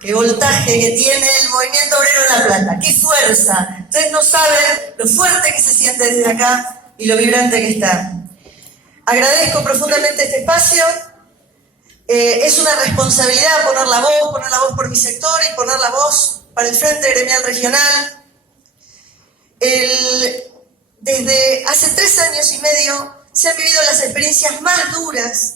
qué voltaje que tiene el movimiento obrero en La Plata, qué fuerza. Ustedes no saben lo fuerte que se siente desde acá y lo vibrante que está. Agradezco profundamente este espacio. Es una responsabilidad poner la voz por mi sector y poner la voz para el Frente Gremial Regional. Desde hace 3 años y medio se han vivido las experiencias más duras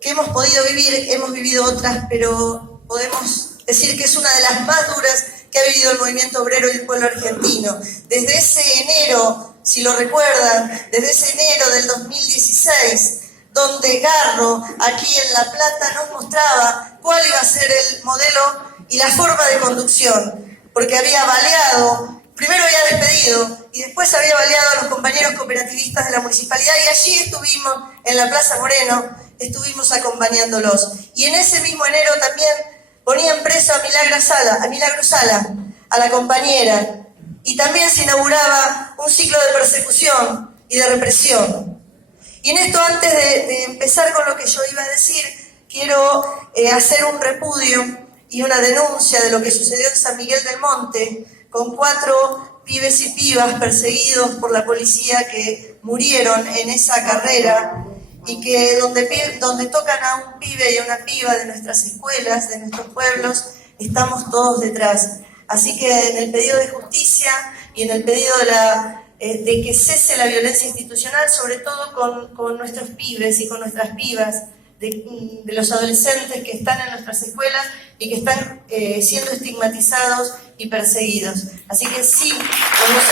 que hemos podido vivir. Hemos vivido otras, pero podemos decir que es una de las más duras que ha vivido el movimiento obrero y el pueblo argentino. Desde ese enero, si lo recuerdan, desde ese enero del 2016, donde Garro, aquí en La Plata, nos mostraba cuál iba a ser el modelo y la forma de conducción, porque había baleado, primero había despedido y después había baleado a los compañeros cooperativistas de la municipalidad, y allí estuvimos, en la Plaza Moreno, estuvimos acompañándolos. Y en ese mismo enero también ponían preso a Milagro Sala, a la compañera, y también se inauguraba un ciclo de persecución y de represión. Y en esto, antes de empezar con lo que yo iba a decir, quiero hacer un repudio y una denuncia de lo que sucedió en San Miguel del Monte, con 4 pibes y pibas perseguidos por la policía que murieron en esa carrera, y que donde tocan a un pibe y a una piba de nuestras escuelas, de nuestros pueblos, estamos todos detrás. Así que en el pedido de justicia y en el pedido de que cese la violencia institucional, sobre todo con nuestros pibes y con nuestras pibas, de los adolescentes que están en nuestras escuelas y que están siendo estigmatizados y perseguidos. Así que sí, con los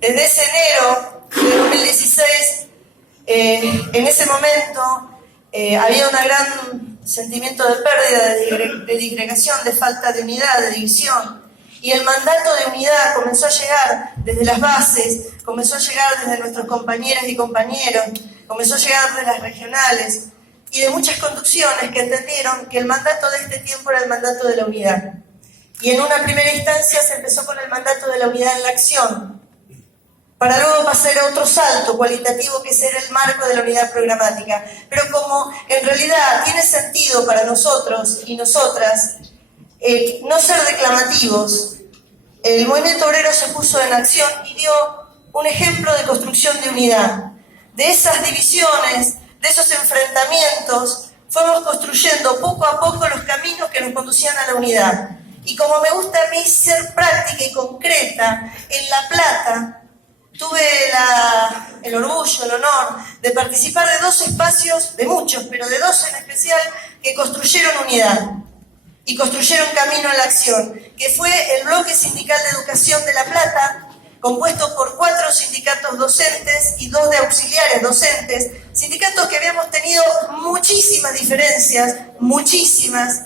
desde ese enero de 2016, en ese momento había un gran sentimiento de pérdida, de disgregación, de falta de unidad, de división. Y el mandato de unidad comenzó a llegar desde las bases, comenzó a llegar desde nuestros compañeras y compañeros, comenzó a llegar desde las regionales y de muchas conducciones que entendieron que el mandato de este tiempo era el mandato de la unidad. Y en una primera instancia se empezó con el mandato de la unidad en la acción, para luego pasar a otro salto cualitativo, que es el marco de la unidad programática. Pero como en realidad tiene sentido para nosotros y nosotras no ser declamativos, el movimiento obrero se puso en acción y dio un ejemplo de construcción de unidad. De esas divisiones, de esos enfrentamientos, fuimos construyendo poco a poco los caminos que nos conducían a la unidad. Y como me gusta a mí ser práctica y concreta, en La Plata tuve el orgullo, el honor de participar de 2 espacios, de muchos, pero de 2 en especial, que construyeron unidad y construyeron camino a la acción, que fue el Bloque Sindical de Educación de La Plata, compuesto por 4 sindicatos docentes y 2 de auxiliares docentes, sindicatos que habíamos tenido muchísimas diferencias, muchísimas,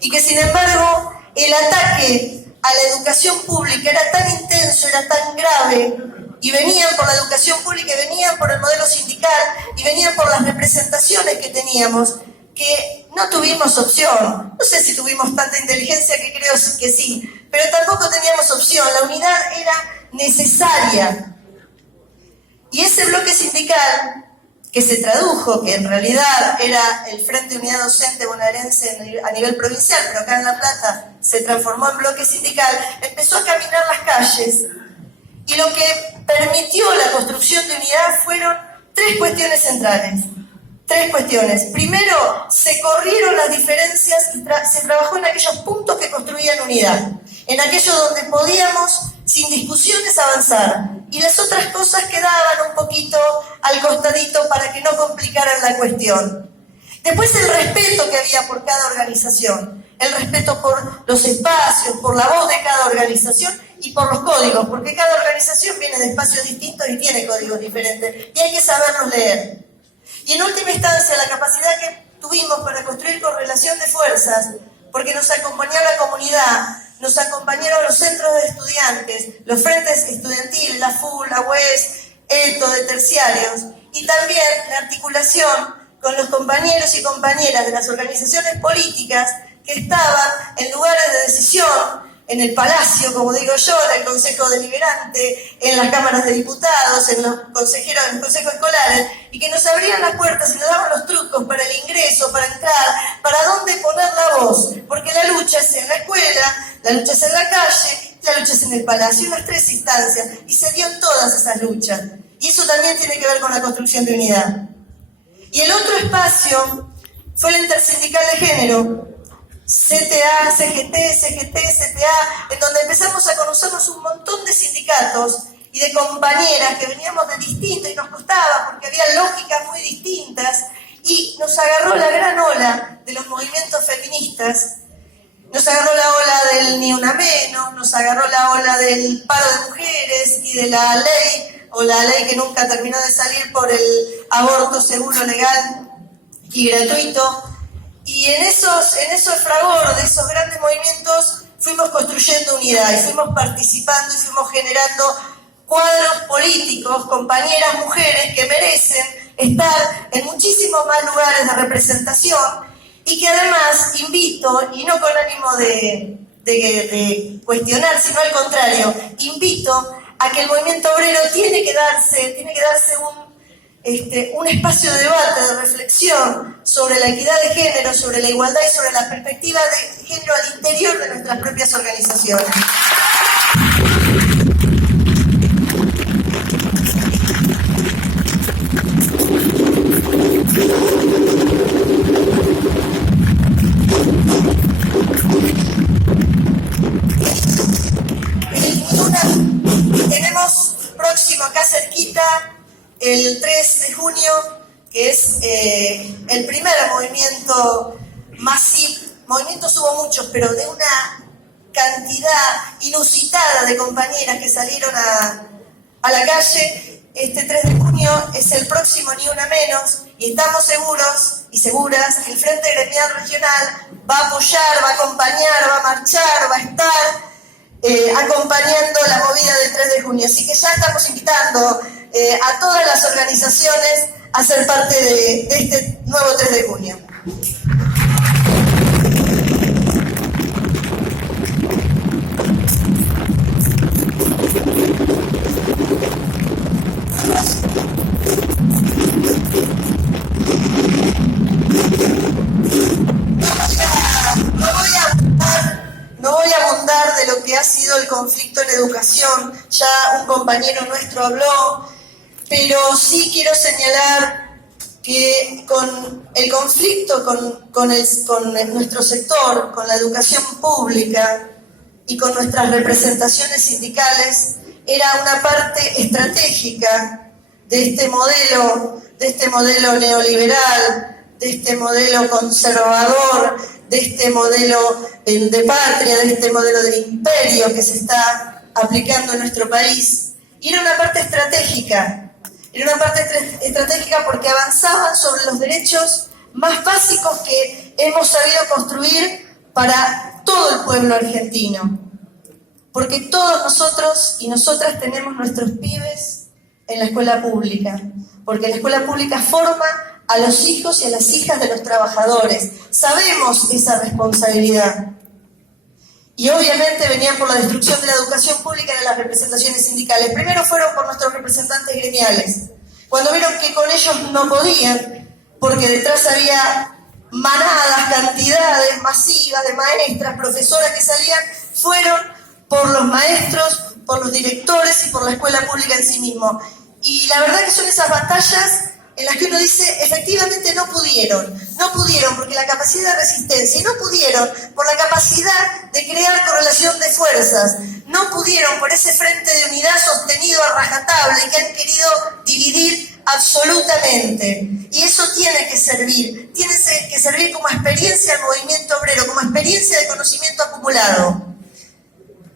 y que sin embargo el ataque a la educación pública era tan intenso, era tan grave, y venían por la educación pública, y venían por el modelo sindical, y venían por las representaciones que teníamos, que no tuvimos opción. No sé si tuvimos tanta inteligencia, que creo que sí, pero tampoco teníamos opción. La unidad era necesaria. Y ese bloque sindical, que se tradujo, que en realidad era el Frente Unidad Docente Bonaerense a nivel provincial, pero acá en La Plata se transformó en bloque sindical, empezó a caminar las calles, y lo que permitió la construcción de unidad fueron 3 cuestiones centrales. 3 cuestiones. Primero, se corrieron las diferencias y se trabajó en aquellos puntos que construían unidad, en aquellos donde podíamos, sin discusiones, avanzar. Y las otras cosas quedaban un poquito al costadito para que no complicaran la cuestión. Después, el respeto que había por cada organización, el respeto por los espacios, por la voz de cada organización y por los códigos, porque cada organización viene de espacios distintos y tiene códigos diferentes, y hay que saberlos leer. Y en última instancia, la capacidad que tuvimos para construir correlación de fuerzas, porque nos acompañó la comunidad, nos acompañaron los centros de estudiantes, los frentes estudiantiles, la FUL, la UES, ETO de terciarios, y también la articulación con los compañeros y compañeras de las organizaciones políticas que estaban en lugares de decisión en el Palacio, como digo yo, en el Consejo Deliberante, en las cámaras de diputados, en los consejeros, en los consejos escolares, y que nos abrían las puertas y nos daban los trucos para el ingreso, para entrar, para dónde poner la voz, porque la lucha es en la escuela, la lucha es en la calle, la lucha es en el Palacio, en las tres instancias, y se dio en todas esas luchas. Y eso también tiene que ver con la construcción de unidad. Y el otro espacio fue la intersindical de género, CTA, CGT, CGT, CTA, en donde empezamos a conocernos un montón de sindicatos y de compañeras que veníamos de distintos y nos costaba porque había lógicas muy distintas, y nos agarró la gran ola de los movimientos feministas, nos agarró la ola del Ni Una Menos, nos agarró la ola del paro de mujeres y de la ley, o la ley que nunca terminó de salir por el aborto seguro, legal y gratuito. Y en esos fragor de esos grandes movimientos fuimos construyendo unidad y fuimos participando y fuimos generando cuadros políticos, compañeras, mujeres que merecen estar en muchísimos más lugares de representación, y que además invito, y no con ánimo de cuestionar, sino al contrario, invito a que el movimiento obrero tiene que darse un espacio de debate, de reflexión sobre la equidad de género, sobre la igualdad y sobre la perspectiva de género al interior de nuestras propias organizaciones. Tenemos próximo, acá cerquita, el 3 de junio, que es el primer movimiento masivo. Movimientos hubo muchos, pero de una cantidad inusitada de compañeras que salieron a la calle. Este 3 de junio es el próximo Ni Una Menos, y estamos seguros y seguras que el Frente Gremial Regional va a apoyar, va a acompañar, va a marchar, va a estar acompañando la movida del 3 de junio. Así que ya estamos invitando a todas las organizaciones a ser parte de este nuevo 3 de junio. No voy a abundar de lo que ha sido el conflicto en educación, ya un compañero nuestro habló, pero sí quiero señalar que con el conflicto con nuestro sector, con la educación pública y con nuestras representaciones sindicales, era una parte estratégica de este modelo neoliberal, de este modelo conservador, de este modelo de patria, de este modelo de imperio que se está aplicando en nuestro país. Y era una parte estratégica porque avanzaban sobre los derechos más básicos que hemos sabido construir para todo el pueblo argentino. Porque todos nosotros y nosotras tenemos nuestros pibes en la escuela pública, porque la escuela pública forma a los hijos y a las hijas de los trabajadores. Sabemos esa responsabilidad. Y obviamente venían por la destrucción de la educación pública y de las representaciones sindicales. Primero fueron por nuestros representantes gremiales. Cuando vieron que con ellos no podían, porque detrás había manadas, cantidades masivas de maestras, profesoras que salían, fueron por los maestros, por los directores y por la escuela pública en sí mismo. Y la verdad que son esas batallas en las que uno dice, efectivamente no pudieron porque la capacidad de resistencia, y no pudieron por la capacidad de crear correlación de fuerzas, no pudieron por ese frente de unidad sostenido a rajatabla y que han querido dividir absolutamente. Y eso tiene que servir como experiencia al movimiento obrero, como experiencia de conocimiento acumulado.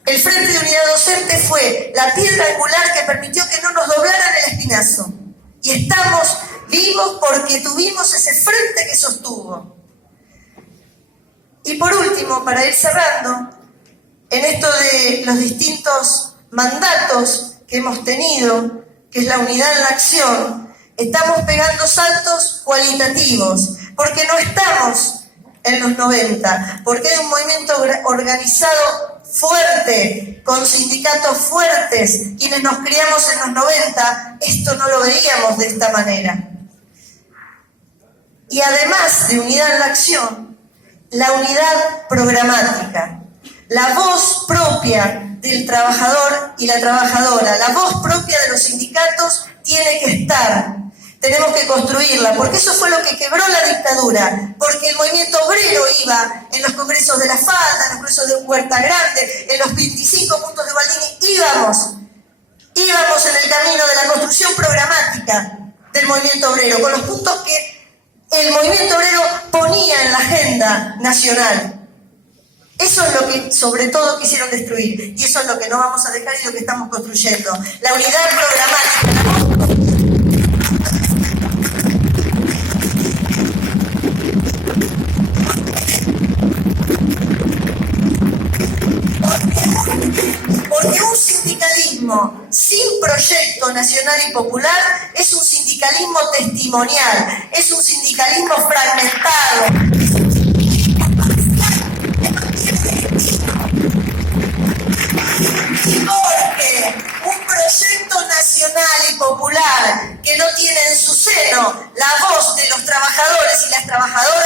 El Frente de Unidad Docente fue la piedra angular que permitió que no nos doblaran el espinazo. Y estamos vivos porque tuvimos ese frente que sostuvo. Y por último, para ir cerrando, en esto de los distintos mandatos que hemos tenido, que es la unidad en la acción, estamos pegando saltos cualitativos, porque no estamos en los 90, porque hay un movimiento organizado fuerte, con sindicatos fuertes, quienes nos criamos en los 90, esto no lo veíamos de esta manera. Y además de unidad en la acción, la unidad programática, la voz propia del trabajador y la trabajadora, la voz propia de los sindicatos tiene que estar. Tenemos que construirla, porque eso fue lo que quebró la dictadura, porque el movimiento obrero iba en los congresos de La Falda, en los congresos de Huerta Grande, en los 25 puntos de Baldini, íbamos en el camino de la construcción programática del movimiento obrero, con los puntos que el movimiento obrero ponía en la agenda nacional. Eso es lo que sobre todo quisieron destruir, y eso es lo que no vamos a dejar y lo que estamos construyendo. La unidad programática. Porque un sindicalismo sin proyecto nacional y popular es un sindicalismo testimonial, es un sindicalismo fragmentado. Y porque un proyecto nacional y popular que no tiene en su seno la voz de los trabajadores y las trabajadoras